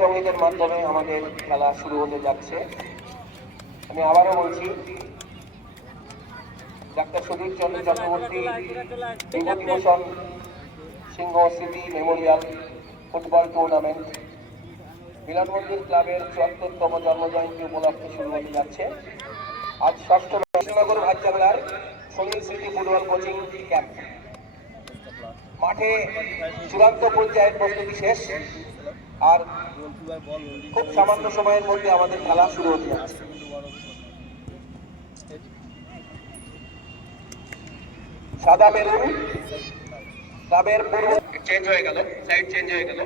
সঙ্গীতের মাধ্যমে আমাদের খেলা শুরু হতে যাচ্ছে। আমি আবারও বলছি, ডাক্তার সুদীপ চন্দ্র চক্রবর্তী বিভূতিভূষণ সিংহ স্মৃতি মেমোরিয়াল ফুটবল টুর্নামেন্ট মিলনমন্দির ক্লাবের ৭৪তম জন্মজয়ন্তী উপলক্ষে শুরু হতে যাচ্ছে। আজ ষষ্ঠ কৃষ্ণনগর ভাটচাংলার সুনীল স্মৃতি ফুটবল কোচিং ক্যাম্প মাঠে চূড়ান্ত পর্যায়ের প্রস্তুতি শেষ, আর খুব সামান্য সময়ের মধ্যে আমাদের খেলা শুরু হতে যাচ্ছে। সাদা মেরুন ক্লাবের পূর্ব চেঞ্জ হয়ে গেল, সাইড চেঞ্জ হয়ে গেল।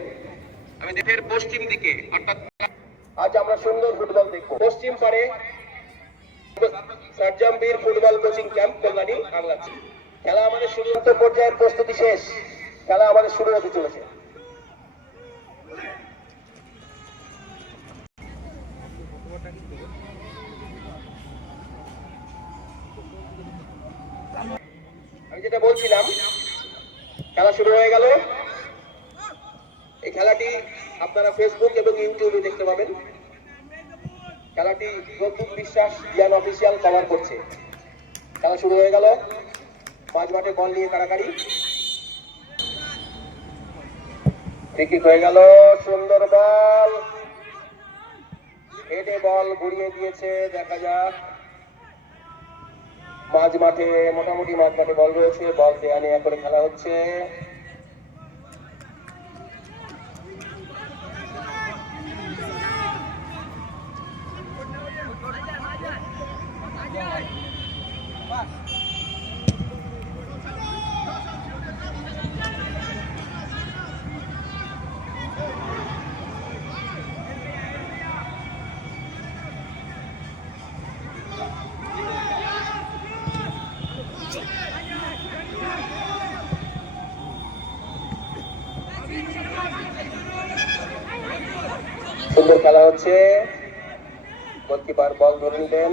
আমি দেশের পশ্চিম দিকে, অর্থাৎ আজ আমরা সুন্দর ফুটবল দেখব। পশ্চিম পারে সার্জামবীর football coaching camp Kalyani Bangladesh. খেলা আমাদের চূড়ান্ত পর্যায়ের প্রস্তুতি শেষ, খেলা আমাদের শুরু হতে চলেছে। আমি যেটা বলছিলাম, খেলা শুরু হয়ে গেল। এই খেলাটি আপনারা ফেসবুক এবং ইউটিউবে দেখতে পাবেন। খেলাটি প্রতুল বিশ্বাস জ্ঞান অফিসিয়াল কভার করছে। খেলা শুরু হয়ে গেল। মাঝ মাঠে বল নিয়ে কাড়াকাড়ি, ফ্রি কিক হয়ে গেল। সুন্দর বল, হেডে বল ঘুরিয়ে দিয়েছে। দেখা যাক, মাঝ মাঠে মোটামুটি মাঝ মাঠে বল রয়েছে, বল দেয়া নেয়া করে খেলা হচ্ছে। সুন্দর খেলা হচ্ছে। গোলকিপার বল ধরে নিলেন।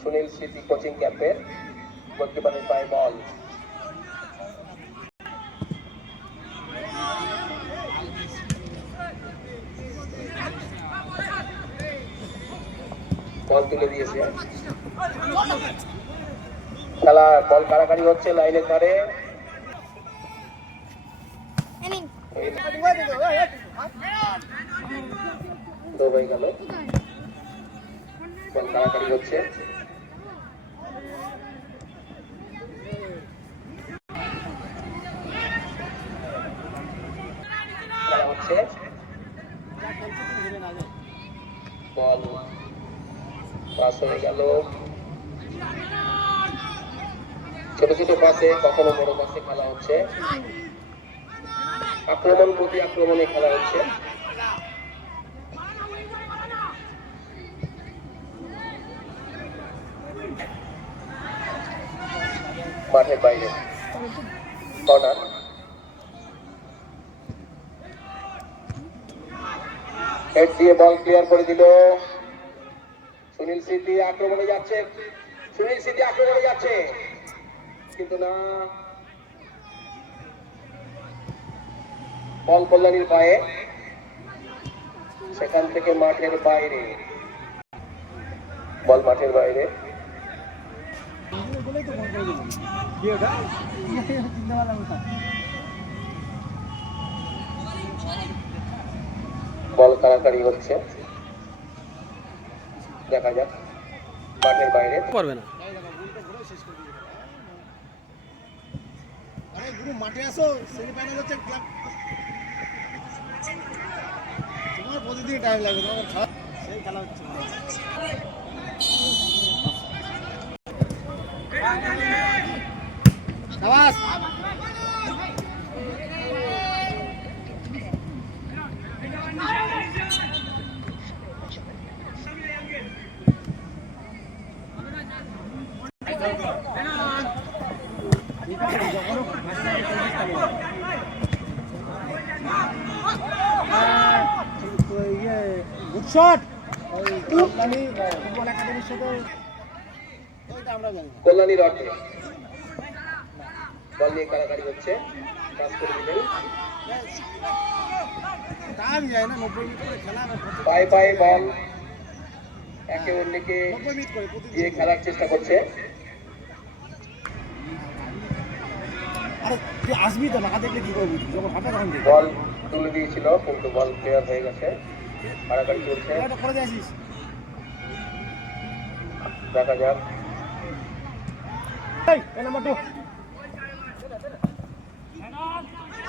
সুনীল স্মৃতি কোচিং ক্যাম্পের গোলকিপারের পায়ে বল। বল তুলে দিয়েছে। খেলা বল কাড়াকাড়ি হচ্ছে লাইনের ধারে। হয়ে গেল, বল কাড়াকাড়ি হচ্ছে। খেলা হচ্ছে, বল পাস হয়ে গেল। ছোট ছোট পাসে, কখনো বড় পাসে খেলা হচ্ছে। আক্রমণ প্রতি আক্রমণে খেলা হচ্ছে। মাঠের বাইরে কর্নার। হেড দিয়ে বল ক্লিয়ার করে দিল। সুনীল স্মৃতি আক্রমণে যাচ্ছে, সুনীল স্মৃতি আক্রমণে যাচ্ছে, কিন্তু না, বল কল্যাণীর পায়ে। সেখান থেকে মাঠের বাইরে, বল মাঠের বাইরে। বল কাড়াকাড়ি হচ্ছে, দেখা যাক। মাঠের বাইরে পারবে না। মাঠে আসো, সেমিফাইনাল হচ্ছে, তোমার প্রতিদিন টাইম লাগবে, তোমার সেই খেলা হচ্ছে। Good shot. কল্যাণী রড বল নিয়ে কাড়াকাড়ি হচ্ছে, পাস করে দিলেন। পায়ে পায়ে বল একে অন্যকে দিয়ে খেলার চেষ্টা করছে। বল তুলে দিয়েছিল কিন্তু বল ক্লিয়ার হয়ে গেছে, কাড়াকাড়ি চলছে, দেখা যাক।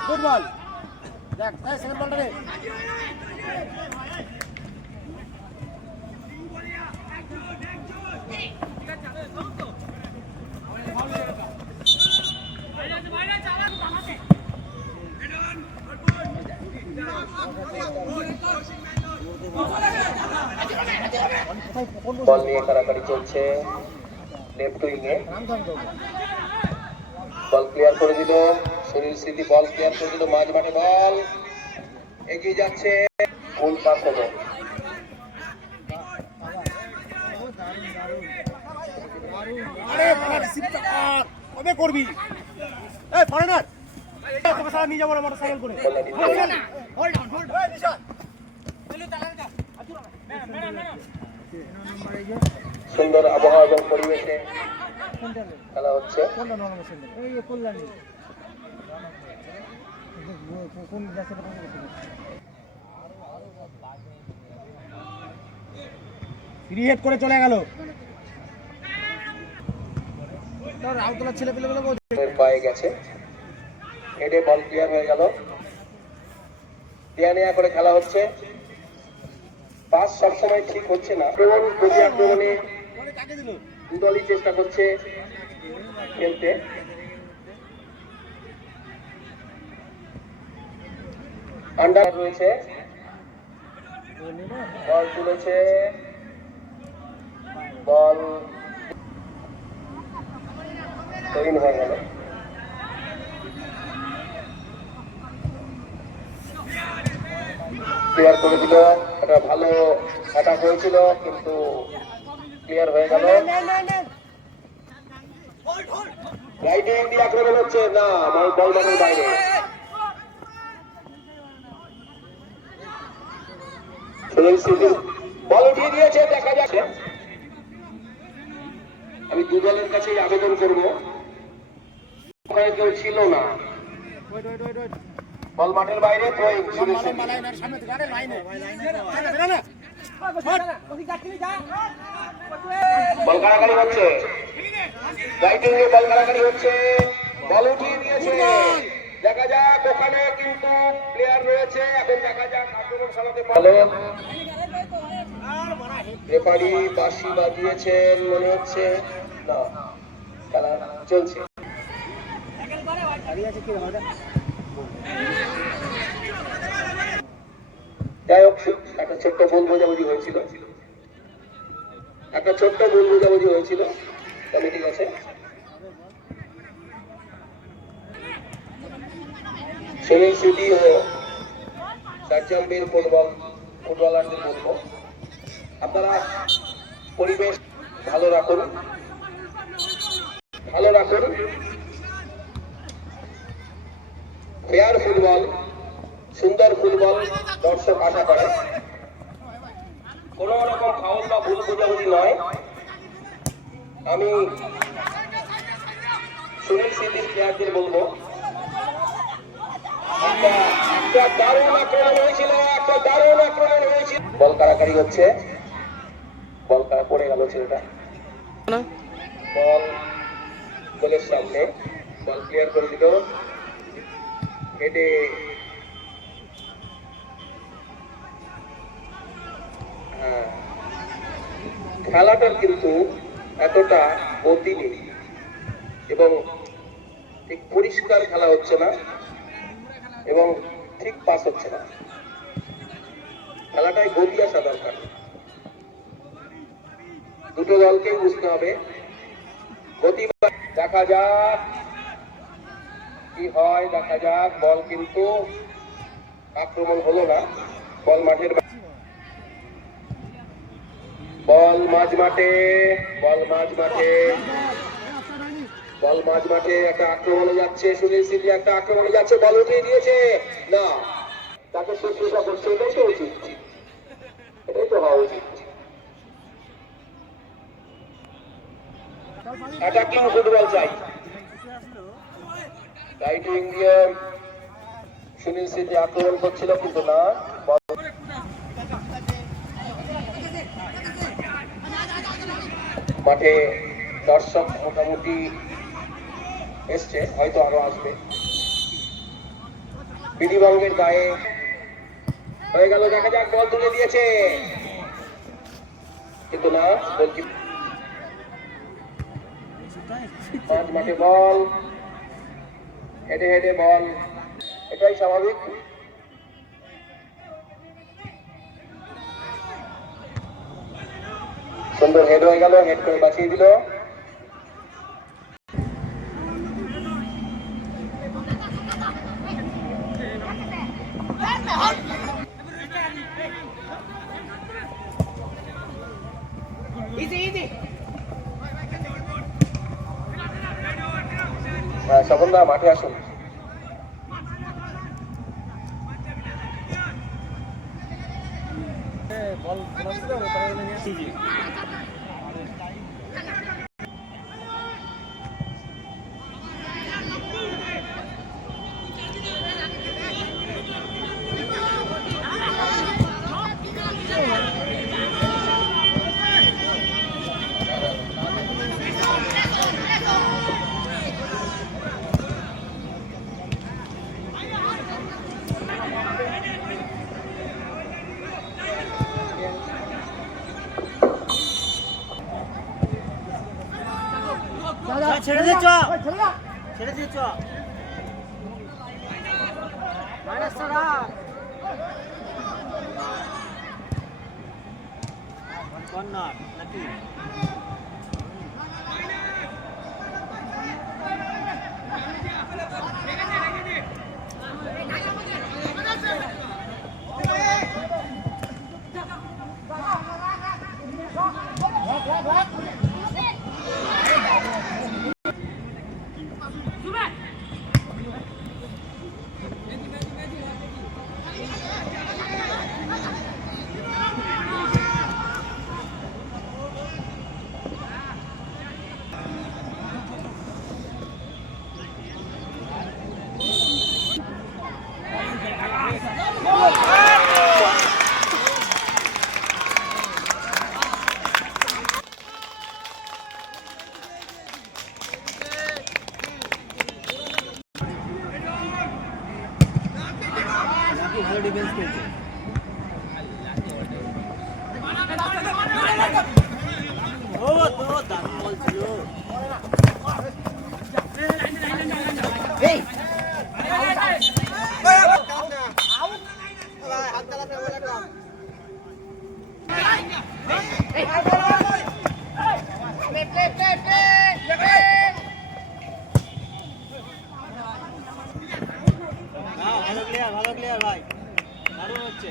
ফুটবল দেখ সেকেন্ড বলটা রে বল নিয়ে কাড়াকাড়ি চলছে লেফট উইংয়ে, বল ক্লিয়ার করে দিল সুনীল স্মৃতি, বল ক্লিয়ার করে দিল মাঝ মাঠে, বল এগিয়ে যাচ্ছে, গোল পাস হলো। কবে করবি এই ফরেনার তোকে সারা নিয়ে যাবো মোটরসাইকেল করে। সুন্দর আবহাওয়া এবং পরিবেশে খেলা হচ্ছে। ফ্রি হেড করে চলে গেল রাউতলার ছেলে পেলে পায়ে গেছে, হেডে বল ক্লিয়ার হয়ে গেল, দেয়া নেয়া করে খেলা হচ্ছে। পাস সবসময় ঠিক হচ্ছে না, প্রতি আক্রমণে দুদলই চেষ্টা করছে খেলতে। আন্ডার রয়েছে, বল তুলেছে, বল তৈরি হয়ে গেল। ক্লিয়ার করে দিল, একটা ভালো অ্যাটাক হয়েছিল কিন্তু ক্লিয়ার হয়ে গেল। রাইট উইং দিয়ে আক্রমণ হচ্ছে, না বল মাঠের বাইরে। সুনীল স্মৃতি বল উঠিয়ে দিয়েছে, দেখা যাচ্ছে। আমি দু দলের কাছেই আবেদন করবো, ওখানে কেউ ছিল না, বল মাঠের বাইরে, বল কাড়াকাড়ি হচ্ছে, রাইট উইংয়ে বল কাড়াকাড়ি হচ্ছে, বল উঠিয়ে দিয়েছে, দেখা যাক ওখানে কিন্তু প্লেয়ার রয়েছে, এখন দেখা যাক আক্রমণ চালাতে পারবে। রেফারি বাঁশি বাজিয়েছেন মনে হচ্ছে, না খেলা চলছে। যাই হোক, একটা ছোট্ট ভুল বোঝাবুঝি হয়েছিল, তবে ঠিক আছে। সুনীল স্মৃতি ও সার্জাম্বির ফুটবলারদের বলবো, আপনারা পরিবেশ ভালো রাখুন, ফেয়ার ফুটবল, সুন্দর ফুটবল দর্শক আশা করে, কোন রকম ফাউল বা ভুল বোঝাবুঝি নয়। আমি সুনীল স্মৃতির প্লেয়ারদের বলবো, একটা দারুণ আক্রমণ হয়েছিল, বল কাড়াকাড়ি হচ্ছে, বল কাড়া পড়ে গেল ছেলেটা, বল গোলের সামনে, বল ক্লিয়ার করে দিল, হেডে খেলাটার কিন্তু এতটা গতি নেই এবং ঠিক পরিষ্কার খেলা হচ্ছে না এবং ঠিক পাস হচ্ছে না, খেলাটায় গতি আসা দরকার। দুটো দলকেই বুঝতে হবে গতি। দেখা যাক কি হয়, দেখা যাক। বল কিন্তু আক্রমণ হলো না, বল মাঠের বল মাঝ মাঠে একটা আক্রমণে যাচ্ছে, সুনীল স্মৃতি একটা আক্রমণে যাচ্ছে, বল উঠিয়ে দিয়েছে, না তাকে শুশ্রূষা করছে, এটাই তো উচিত, এটাই তো হওয়া উচিত। অ্যাটাকিং ফুটবল চাই, ট্রাই টু ইন্ডিয়া। সুনীল স্মৃতি আক্রমণ করছিল কিন্তু না, মাঠে দর্শক মোটামুটি এসছে, হয়তো আরো আসবে। বিধিভঙ্গের গায়ে হয়ে গেল, দেখা যাক, বল তুলে দিয়েছে কিন্তু না, মাঠে বল, হেডে হেডে বল, এটাই স্বাভাবিক। সুন্দর হেড হয়ে গেল, হেড করে বাঁচিয়ে দিল। স্বপনদা মাঠে আসুন। ছেড়ে দে, চ ছেড়ে দে, চ কর্নার নাকি ভালো ডিফেন্স খেলছে। ও তো দারুণ বল ছিল। এই হাত চালাতে হবে একটা। ভালো প্লেয়ার ভাই, দারুণ হচ্ছে।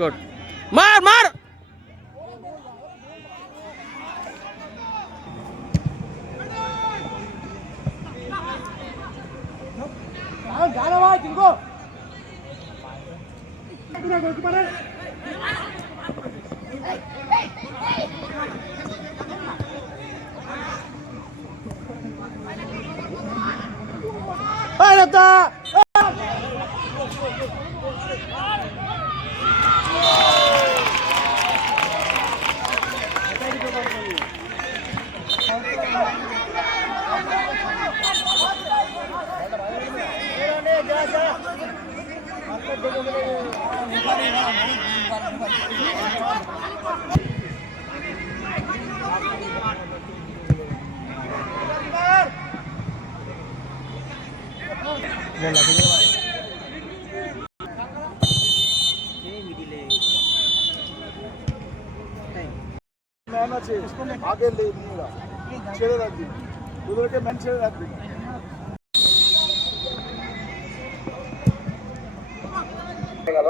গুড মার মার গানা ভাই চিনকো গোলকিপারের ম্যান আছে আগে ছেড়ে রাখবি, ওদেরকে ম্যান ছেড়ে রাখবি। গেল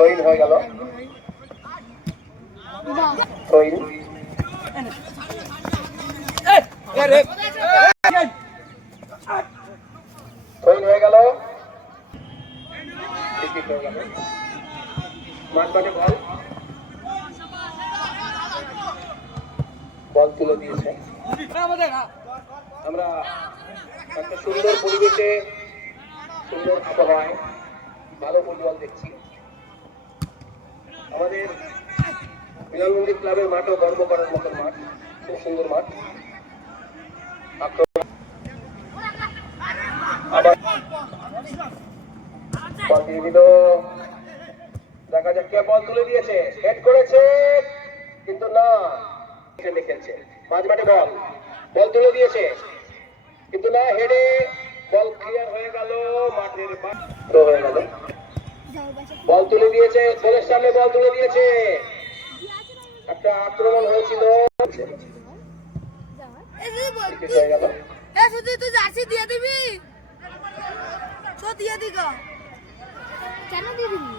থ্রোইন হয়ে গেল, থ্রোইন থ্রোইন হয়ে গেল, উইকেট হয়ে গেল। মাঝমাঠে বল, বল তুলে দিয়েছে। আমরা একটা সুন্দর পরিবেশে, সুন্দর আবহাওয়ায় ভালো ফুটবল দেখছি। আমাদের মিলনমন্দির ক্লাবের মাঠও গর্ব করার মতন মাঠ, খুব সুন্দর মাঠ। আক্রমণ আবার বল দিয়ে দিল, দেখা যাক কে বল তুলে দিয়েছে, হেড করেছে কিন্তু না, খেলছে। মাঝমাঠে বল, বল তুলে দিয়েছে কিন্তু না, হেডে বল ক্লিয়ার হয়ে গেল, মাঠের থ্রো হয়ে গেল। বল তুলে দিয়েছে, গোলের সামনে বল তুলে দিয়েছে, একটা আক্রমণ হয়েছিল, উইকেট হয়ে গেল। তুই জার্সি দিয়ে দিবি তো দিয়ে দিগ কেন দিয়ে দিবি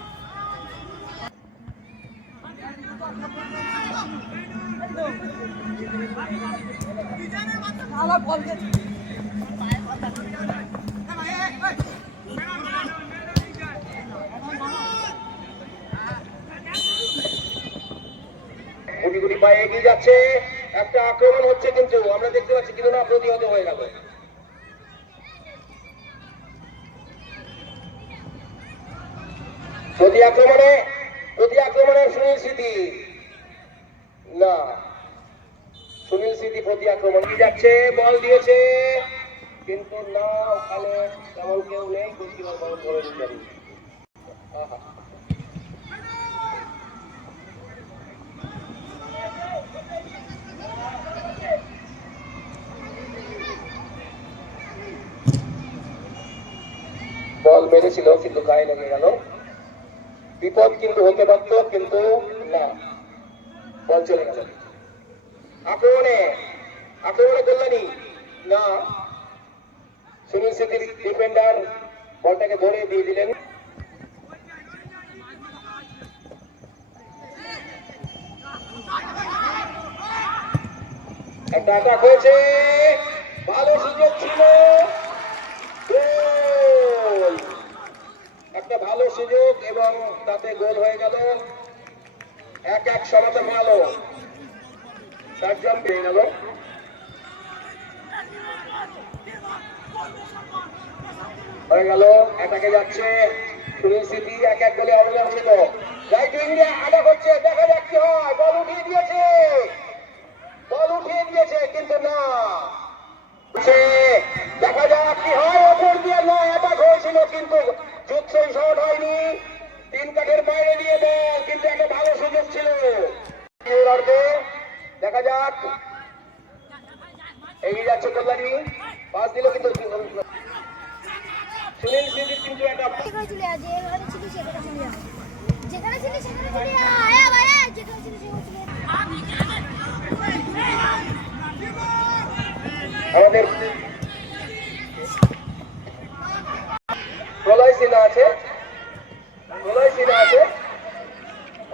গুটি গুটি পায়ে এগিয়ে যাচ্ছে, একটা আক্রমণ হচ্ছে কিন্তু আমরা দেখতে পাচ্ছি কিন্তু না, প্রতিহত হয়ে গেল। প্রতি আক্রমণে সুনীল স্মৃতি, না, সুনীল স্মৃতি প্রতি আক্রমণ যাচ্ছে, বল দিয়েছে কিন্তু না, ওখানে তেমন কেউ নেই, গোলকিপার বল ধরে নিলেন। বল মেরেছিল কিন্তু গায়ে লেগে গেল, বিপদ কিন্তু হতে পারত কিন্তু না, বল চলে গেল। আক্রমণে কল্যাণী, না, সুনীল স্মৃতির ডিফেন্ডার বলটাকে ধরে দিয়ে দিলেন। একটা অ্যাটাক হয়েছে, ভালো সুযোগ ছিল, গোল, একটা ভালো সুযোগ এবং তাতে গোল হয়ে গেল। 1-1 সমতা ভালো, 4 জন পেয়ে গেল। হয়ে গেল, অ্যাটাকে যাচ্ছে সুনীল স্মৃতি, 1-1 গোলে অবদান। রাইট উইংয়ে অ্যাটাক হচ্ছে, দেখা যাক কি হয়। বল উঠিয়ে দিয়েছে কিন্তু না, দেখা যাক কি হয়। ওপর দিয়ে না, অ্যাটাক হয়েছিল কিন্তু যুদ্ধই শট হয়নি, 3 কাঠের বাইরে দিয়ে বল, কিন্তু একটা ভালো সুযোগ ছিল। দেখা যাক, এগিয়ে যাচ্ছে কল্যাণী, পাস দিল কিন্তু সুনীল স্মৃতির কিন্তু একটা আমাদের প্রলয় সিনহা আছে,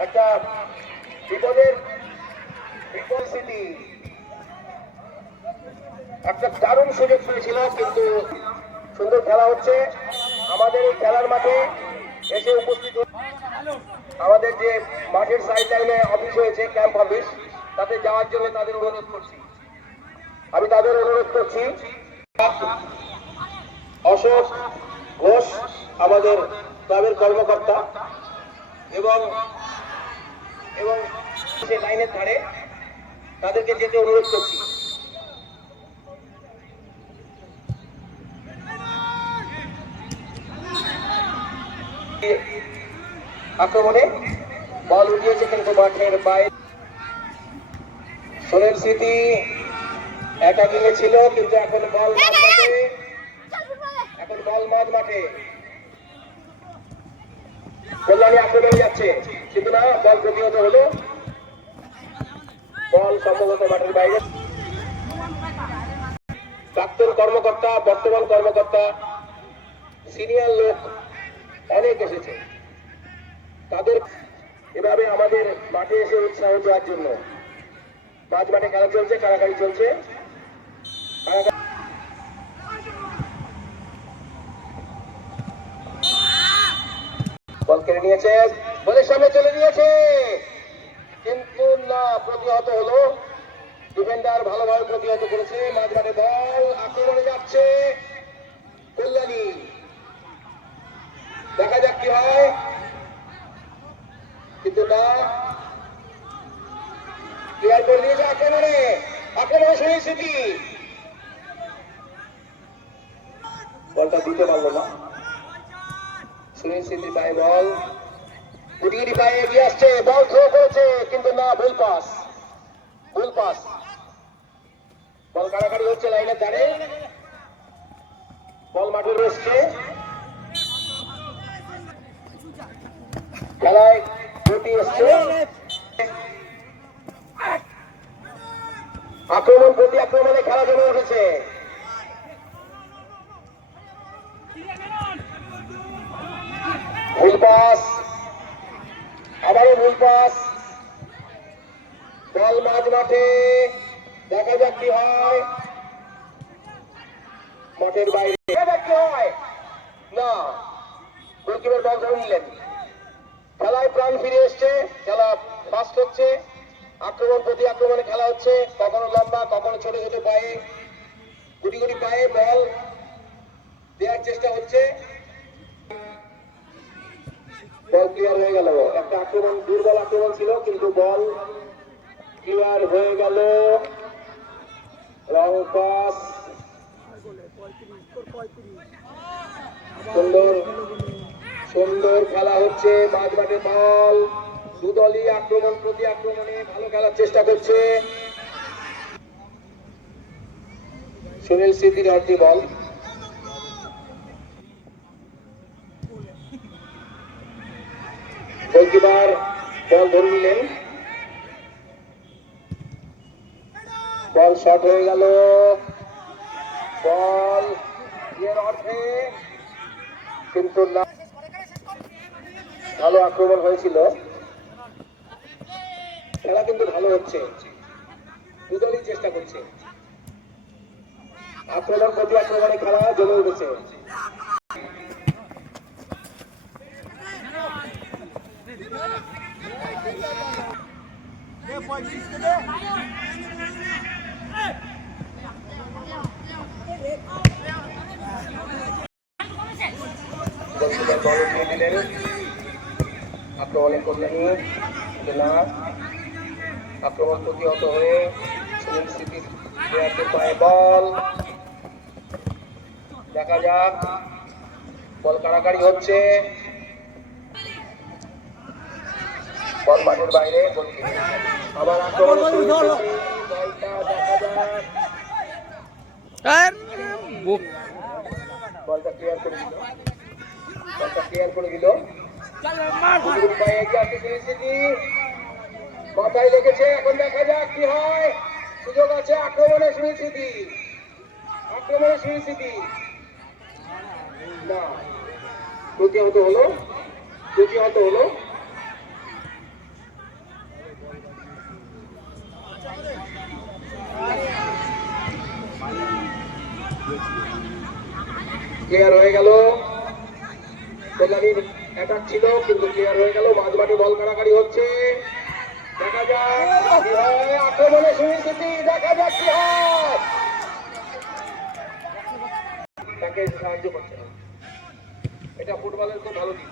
একটা বিপদের স্মৃতি, একটা দারুণ সুযোগ পেয়েছিল কিন্তু সুন্দর খেলা হচ্ছে। আমাদের এই খেলার মাঠে এসে উপস্থিত আমাদের যে মাঠের সাইড লাইনে অফিস হয়েছে, ক্যাম্প অফিস, তাতে যাওয়ার জন্য তাদের অনুরোধ করছি, অশোক ঘোষ আমাদের ক্লাবের কর্মকর্তা এবং লাইনের ধারে, তাদেরকে যেতে অনুরোধ করছি। আক্রমণে বল উঠিয়েছে কিন্তু মাঠের বাইরে। সুনীল স্মৃতি অ্যাটাকিং এ ছিল কিন্তু এখন বল মাঠে, কল্যাণী আক্রমণে যাচ্ছে কিন্তু না, বল প্রতিহত হলো, বল সম্ভবত মাঠের বাইরে। প্রাক্তন কর্মকর্তা, বর্তমান কর্মকর্তা, সিনিয়র লোক অনেক এসেছে, তাদের এভাবে আমাদের মাঠে এসে উৎসাহ দেওয়ার জন্য। মাঝ মাঠে খেলা চলছে, কারাকারি চলছে। বল কেড়ে নিয়েছে, বলের সামনে চলে নিয়েছে, কিন্তু না, প্রতিহত হলো। ডিফেন্ডার ভালোভাবে প্রতিহত করেছে। মাঝ মাঠে বল আক্রমণে যাচ্ছে কল্যাণী, দেখা যাক কি হয়, কিন্তু না, ক্লিয়ার করে দিয়েছে আক্রমণে। আক্রমণে সুনীল স্মৃতি, বলটা দিতে পারলো না। সুনীল স্মৃতি পায়ে বল, গুটিগুটি পায়ে এগিয়ে আসছে, বল থ্রো করেছে, কিন্তু না, ভুল পাস, ভুল পাস। বল কাড়াকাড়ি হচ্ছে লাইনের ধারে, বল মাঠে রয়েছে। খেলায় গতি এসছে, আক্রমণ প্রতি আক্রমণে খেলা জমে উঠেছে। ভুল পাস, আবারও ভুল পাস, বল মাঝ মাঠে, দেখা যাক কি হয়, মাঠের বাইরে, দেখা যাক কি হয়, না, গোলকিপার বল ধরে নিলেন। খেলায় প্রাণ ফিরে এসছে, খেলা ফাস্ট হচ্ছে, আক্রমণ প্রতি আক্রমণে খেলা হচ্ছে, কখনো লম্বা, কখনো ছোট ছোট পায়ে, গুটি গুটি পায়ে বল দেওয়ার চেষ্টা হচ্ছে। বল ক্লিয়ার হয়ে গেল, একটা আক্রমণ, দুর্বল আক্রমণ ছিল, কিন্তু বল ক্লিয়ার হয়ে গেল। লং পাস, সুন্দর সুন্দর খেলা হচ্ছে, মাঝ মাঠে বল, দুদলই আক্রমণ প্রতি আক্রমণে ভালো খেলার চেষ্টা করছে। সুনীল স্মৃতির অর্থে বল, গোলকিপার বল ধরে নিলেন, বল শর্ট হয়ে গেল, বল এর অর্থে, কিন্তু না, ভালো আক্রমণ হয়েছিল, খেলা কিন্তু ভালো হচ্ছে, দুদলই চেষ্টা করছে, আক্রমণ প্রতি আক্রমণে খেলা জমে উঠেছে। বল উঠিয়ে দিলেন, আক্রমণে কল্যাণী, না, আক্রমণ প্রতিহত হয়ে সুনীল স্মৃতির পায়ে বল, দেখা যাক, বল কাড়াকাড়ি হচ্ছে, বল মাঠের বাইরে, আবার আক্রমণ, বলটা দেখা যাক, বলটা ক্লিয়ার করে দিল, বলটা ক্লিয়ার করে দিল, পায়ে এগিয়ে আসছে সুনীল স্মৃতি, মাথায় লেগেছে, এখন দেখা যাক কি হয়, সুযোগ আছে আক্রমণে সুনীল স্মৃতি, আক্রমণে সুনীল স্মৃতি, না, প্রতিহত হলো, প্রতিহত হলো, ক্লিয়ার হয়ে গেল, কল্যাণীর অ্যাটাক ছিল, কিন্তু ক্লিয়ার হয়ে গেল, মাঝ মাঠে বল কাড়াকাড়ি হচ্ছে, দেখা যাক কি হয়, আক্রমণে সুনীল স্মৃতি, দেখা যাক কি হয়, তাকে সাহায্য করছে না, এটা ফুটবলের খুব ভালো দিক।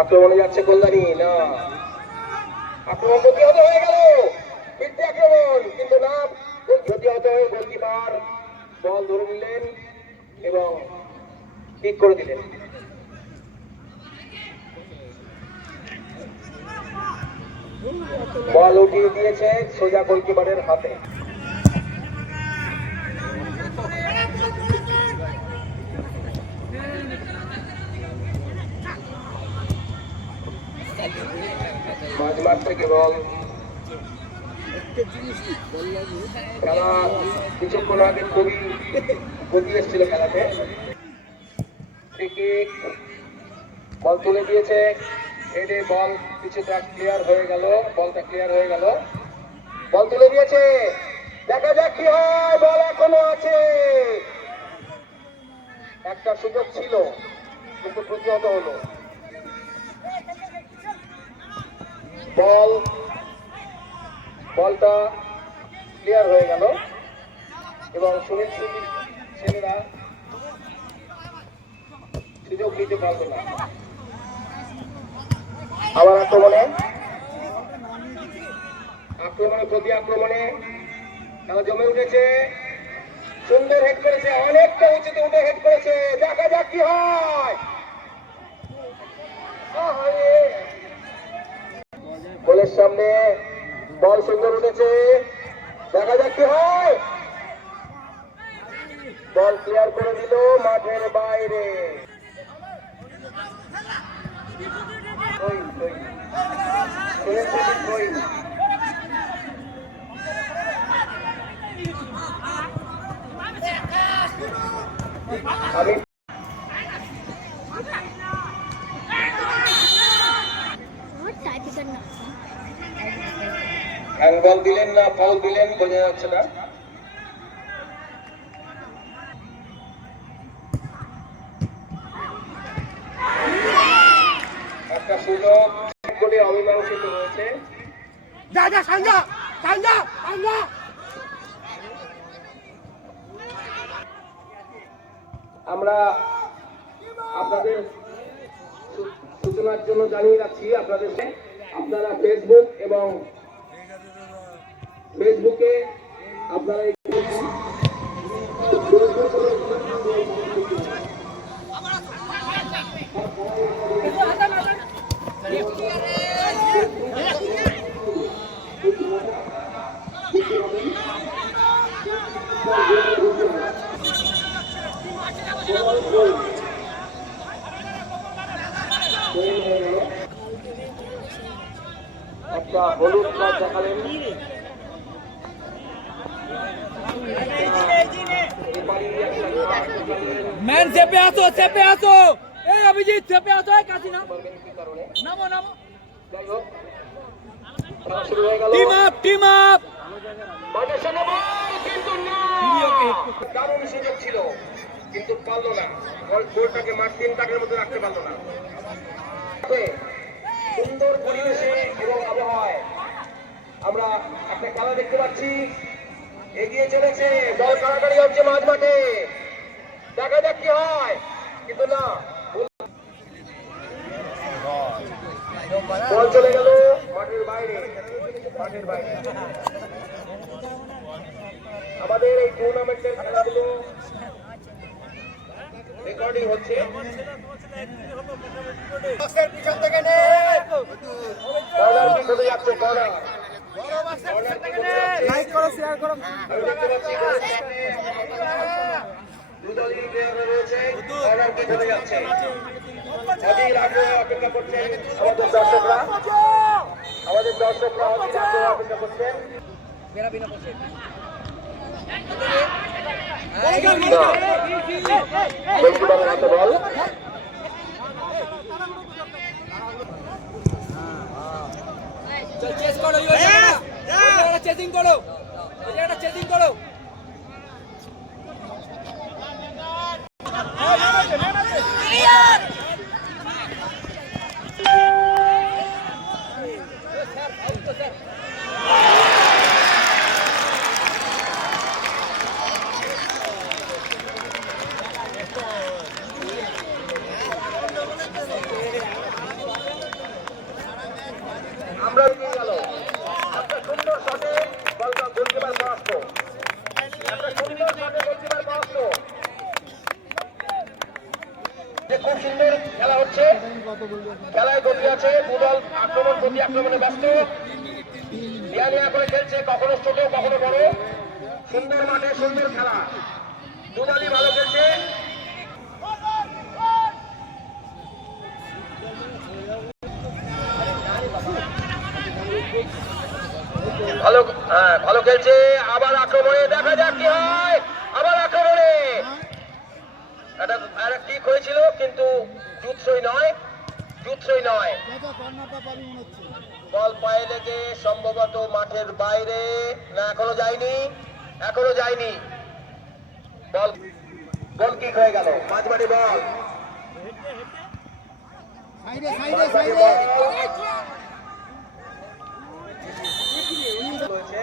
আক্রমণে যাচ্ছে কল্যাণী, না, আক্রমণ প্রতিহত হয়ে গেল, ফিরতি আক্রমণ, কিন্তু না, প্রতিহত হয়ে গোলকিপার বল ধরে নিলেন এবং ঠিক করে দিলেন। বল উঠিয়ে দিয়েছে সোজা গোলকিপারের হাতে। মাঝমাঠ থেকে বল, খেলা কিছুক্ষণ আগে খুবই গতি এসেছিল খেলাতে, ফ্রি কিক, বল তুলে দিয়েছে, হেডে বল কিছুটা ক্লিয়ার হয়ে গেল, বলটা ক্লিয়ার হয়ে গেল, বল তুলে দিয়েছে, দেখা যাক কি হয়, বল এখনো আছে, একটা সুযোগ ছিল কিন্তু প্রতিহত হলো, বলটা ক্লিয়ার হয়ে গেল এবং সুনীল সিংয়ের ছেলেরা সুযোগ নিতে পারবে না। আবার আক্রমণে প্রতি আক্রমণে খেলা জমে উঠেছে, সুন্দর হেড করেছে, অনেকটা উঁচুতে উঠে হেড করেছে, দেখা যাক কি হয়। গোলের সামনে বল সুন্দর উঠেছে, দেখা যাক কি হয়, বল ক্লিয়ার করে দিল মাঠের বাইরে। আমি হ্যান্ডবল দিলেন না ফাউল দিলেন বোঝা যাচ্ছে না। একটা সুযোগ বলে অমীমাংসিত হয়েছে। আমরা আপনাদের সূচনার জন্য জানিয়ে রাখছি আপনারা ফেসবুকে আপনারা একটা হলুদ কার্ড দেখালেন, ম্যান চেপে আসো এই অভিজিৎ চেপে আসো, কাছে নামো নামো, যাই হোক খেলা শুরু হয়ে গেল, টিম আপ দারুণ সুযোগ ছিল কিন্তু পারলো না, গোলটাকে মার্টিন কাটের মধ্যে রাখতে পারলো না। সুন্দর পরিবেশে এবং আবহাওয়ায় আমরা একটা খেলা দেখতে পাচ্ছি, এগিয়ে চলেছে, বল কাড়াকাড়ি হচ্ছে মাঝ মাঠে, দেখা যাক কি হয়, কিন্তু না, বল চলে গেল মাঠের বাইরে। আমাদের এই টুর্নামেন্টের খেলাগুলো রেকর্ডিং হচ্ছে, অপেক্ষা করছেন আমাদের দর্শকরা অপেক্ষা করছেন। বল চেজিং করো, চেজিং করো, আমরা এগিয়ে গেল, একটা সুন্দর শটে বলটা গোলকিপার পরাস্ত, খুব সুন্দর খেলা হচ্ছে, খেলায় গতি আছে, দুদল আক্রমণ প্রতি আক্রমণে ব্যস্ত, নিয়া করে খেলছে, কখনো ছোট কখনো বড়, সুন্দর মাঠে সুন্দর খেলা, দুদলই ভালো খেলছে। ভালো খেলছে, আবার আক্রমণে, দেখা যাক কি হয়, আবার আক্রমণে একটা কিক হয়েছিল কিন্তু বল পায়ে লেগে সম্ভবত মাঠের বাইরে, না এখনো যায়নি, এখনো যায়নি। বল গোল কিক হয়ে গেল, মাঝমাঠে বল। মাঝমাঠে বল। রয়েছে।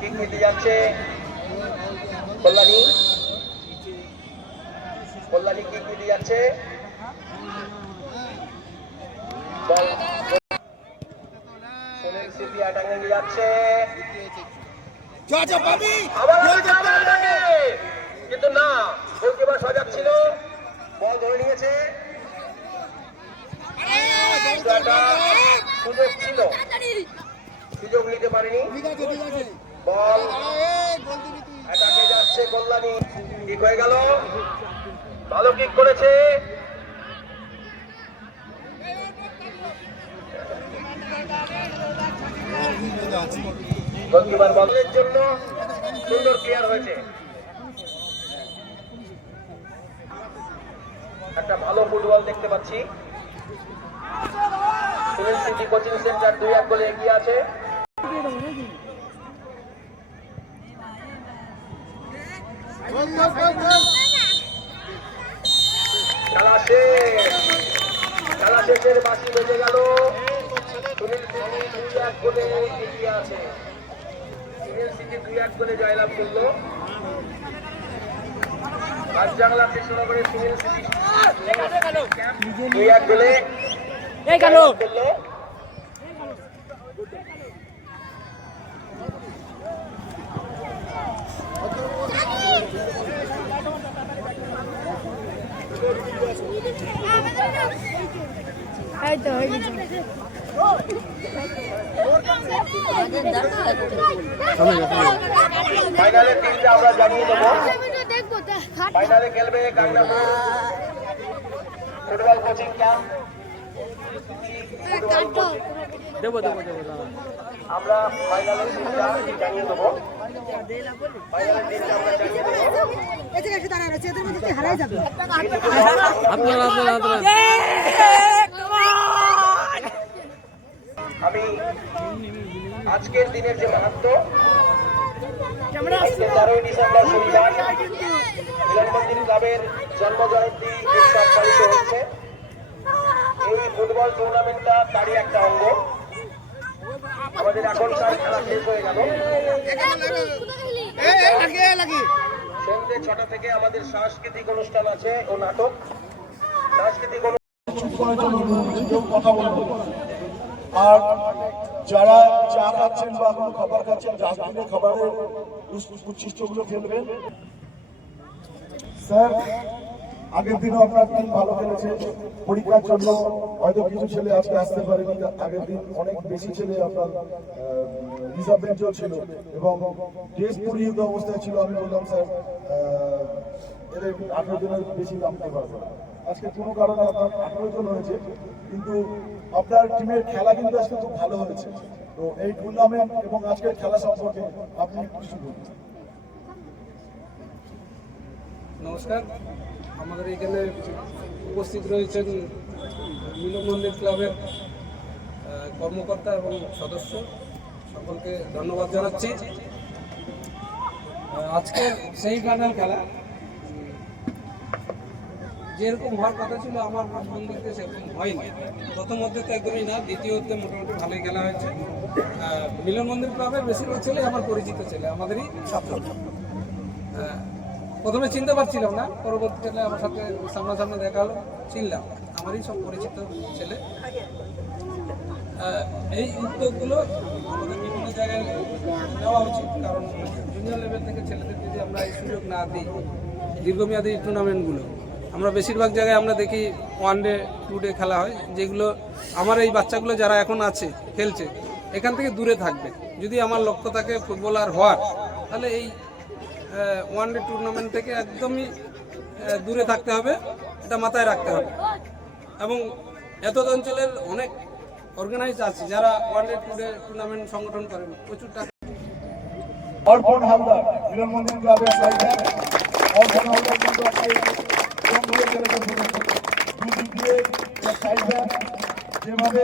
কিক নিতে যাচ্ছে কল্যাণী, কল্যাণী কিক নিতে যাচ্ছে। বল সুনীল সিটি অ্যাটাকে নিয়ে যাচ্ছে, আবার attack! কিন্তু না, গোলকিপার সজাগ ছিল, বল ধরে নিয়েছে। সুযোগ ছিল, সুযোগ নিতে পারেনি। বল অ্যাটাকে যাচ্ছে কল্যাণী, কিক হয়ে গেল, ভালো কিক করেছে। গোলকিপার বলের জন্য সুন্দর ক্লিয়ার হয়েছে। একটা ভালো ফুটবল দেখতে পাচ্ছি। সুনীল সিটি কোচিং সেন্টার 2-1 গোলে এগিয়ে আছে। খেলা শেষ, খেলা শেষের বাঁশি বেজে গেল। সুনীল সিটি 2-1 গোলে এগিয়ে আছে। সুনীল সিটি 2-1 গোলে জয়লাভ করলো। বাজজাংলা কৃষ্ণনগরের সুনীল সিটি 2-1 গোলে করলো। ফাইনালের টিমটা আমরা জানিয়ে দেবো। ফাইনালে খেলবে গাঙ্গাপুর ফুটবল কোচিং ক্যাম্প। আমরা ফাইনালের টিমটা জানিয়ে দেবো। ফাইনালের টিমটা আমরা জানিয়ে দেবো। আমি আজকের দিনের যে মাহাত্ম্য, আজকে 13ই ডিসেম্বর শনিবার মিলন মন্দির ক্লাবের জন্মজয়ন্তী উৎসব পালিত হচ্ছে। এই ফুটবল টুর্নামেন্টটা তারই একটা অঙ্গ। আমাদের এখন তার খেলা শেষ হয়ে গেল। সন্ধ্যে 6টা থেকে আমাদের সাংস্কৃতিক অনুষ্ঠান আছে ও নাটক। সাংস্কৃতিক কথা বলবো। আর যারা চা খাচ্ছেন বা কোনো খাবার খাচ্ছেন, ডাস্টবিনে খাবারের উচ্ছিষ্টগুলো ফেলবেন। স্যার, আগের দিনও আপনার টিম ভালো খেলেছে। পরীক্ষার জন্য হয়তো কিছু ছেলে আজকে আসতে পারেনি। আগের দিন অনেক বেশি ছেলে আপনার রিজার্ভ বেঞ্চেও ছিল এবং ড্রেস পরিহিত অবস্থায় ছিল। আমি বললাম স্যার এদের 18 জনের বেশি নামতে পারবে না। আজকে কোনো কারণে আপনার 18 জন হয়েছে, কিন্তু আপনার টিমের খেলা কিন্তু আজকে খুব ভালো হয়েছে। তো এই টুর্নামেন্ট এবং আজকের খেলা সম্পর্কে আপনি কিছু বলুন। নমস্কার, আমাদের এখানে উপস্থিত রয়েছেন মিলন মন্দির ক্লাবের কর্মকর্তা এবং সদস্য, সকলকে ধন্যবাদ জানাচ্ছি। আজকে সেই ফাইনাল খেলা যেরকম হওয়ার কথা ছিল আমার মন্দিরতে সেরকম হয়নি। প্রথমতে তো একদমই না, দ্বিতীয়তে মোটামুটি ভালোই খেলা হয়েছে। মিলন মন্দির ক্লাবের বেশিরভাগ ছেলে আমার পরিচিত ছেলে, আমাদেরই ছাত্র। প্রথমে চিনতে পারছিলাম না, পরবর্তীকালে আমার সাথে সামনাসামনি দেখা হলো, চিনলাম আমারই সব পরিচিত ছেলে। এই উদ্যোগগুলো আমাদের বিভিন্ন জায়গায় নেওয়া উচিত, কারণ জুনিয়র লেভেল থেকে ছেলেদের যদি আমরা এই সুযোগ না দিই, দীর্ঘমেয়াদী টুর্নামেন্টগুলো আমরা বেশিরভাগ জায়গায় আমরা দেখি 1 ডে 2 ডে খেলা হয়, যেগুলো আমার এই বাচ্চাগুলো যারা এখন আছে খেলছে এখান থেকে দূরে থাকবে। যদি আমার লক্ষ্য থাকে ফুটবলার হওয়ার, তাহলে এই 1 ডে টুর্নামেন্ট থেকে একদমই দূরে থাকতে হবে, এটা মাথায় রাখতে হবে। এবং এত অঞ্চলের অনেক অর্গানাইজ আছে যারা 1 ডে 2 ডে টুর্নামেন্ট সংগঠন করেন, প্রচুর টাকা। অর্পণ হালদার মিলন মন্দির ক্লাবের সাইডে অর্পণ হালদার কিন্তু আপনি কম করে খেলেছেন, দুদিক দিয়ে যেভাবে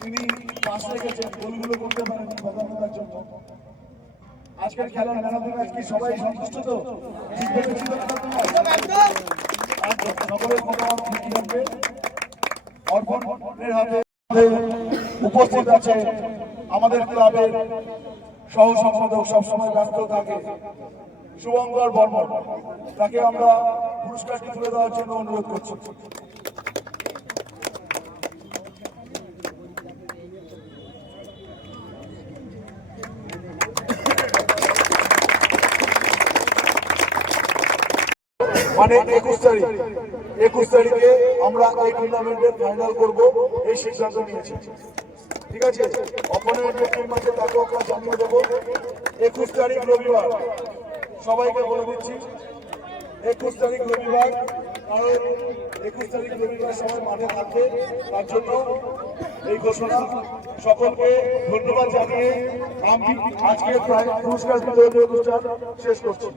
তিনি পাশ রেখেছেন গোলগুলো করতে পারেন প্রধানতার জন্য। আজকের খেলার ম্যান অফ দ্য ম্যাচ কি সবাই সন্তুষ্ট তো? ঠিক বলেছি তো সকলের মতামত ঠিক রাখবে। অর্পণের হাতে উপস্থিত আছে আমাদের ক্লাবের সহ সম্পাদক, সবসময় ব্যস্ত থাকে শুভঙ্কর বর্মন, তাকে আমরা পুরস্কারটি তুলে দেওয়ার জন্য অনুরোধ করছি। মানে 21 তারিখে আমরা এই টুর্নামেন্টের ফাইনাল করব, এই সিদ্ধান্ত নিয়েছি। ঠিক আছে, অপোনেন্টের টিম আছে তাকে আমরা জানিয়ে দেবো 21 তারিখ রবিবার। সবাইকে বলে দিচ্ছি 21 তারিখ রবিবার, কারণ 21 তারিখ রবিবার সবাই মাঠে থাকবে, তার জন্য এই ঘোষণা। সকলকে ধন্যবাদ জানিয়ে আমি আজকে পুরস্কার বিতরণী অনুষ্ঠান শেষ করছি।